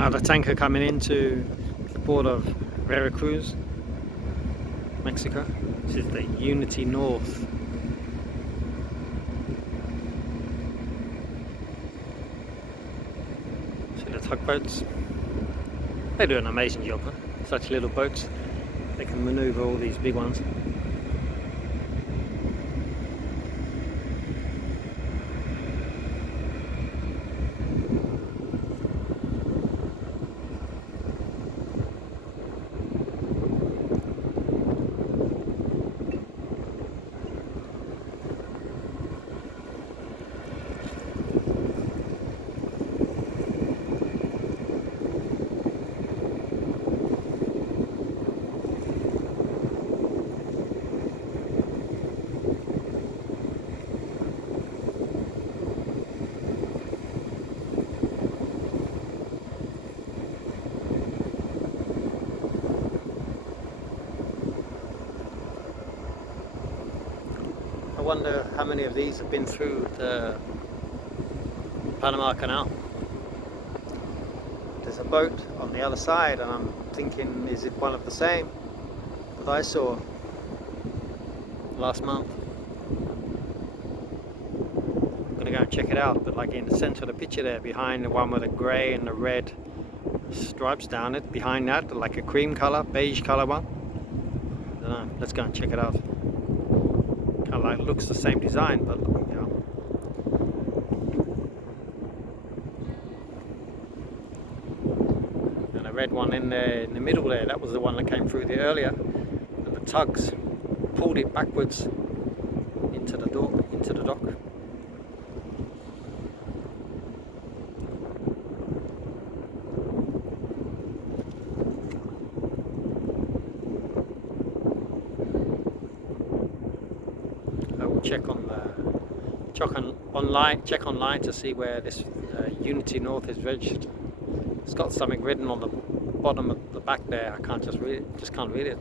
Another tanker coming into the port of Veracruz, Mexico. This is the Unity North. See the tugboats? They do an amazing job, huh? Such little boats. They can maneuver all these big ones. I wonder how many of these have been through the Panama Canal. There's a boat on the other side and I'm thinking, is it one of the same that I saw last month? I'm gonna go and check it out, but like in the center of the picture there, behind the one with the grey and the red stripes down it, behind that like a cream color, beige color one. I don't know, let's go and check it out. Kind of like looks the same design, but you know. And a red one in there in the middle there, that was the one that came through there earlier, and the tugs pulled it backwards into the dock. I will check online to see where this Unity North is registered. It's got something written on the bottom of the back there. I can't just read it.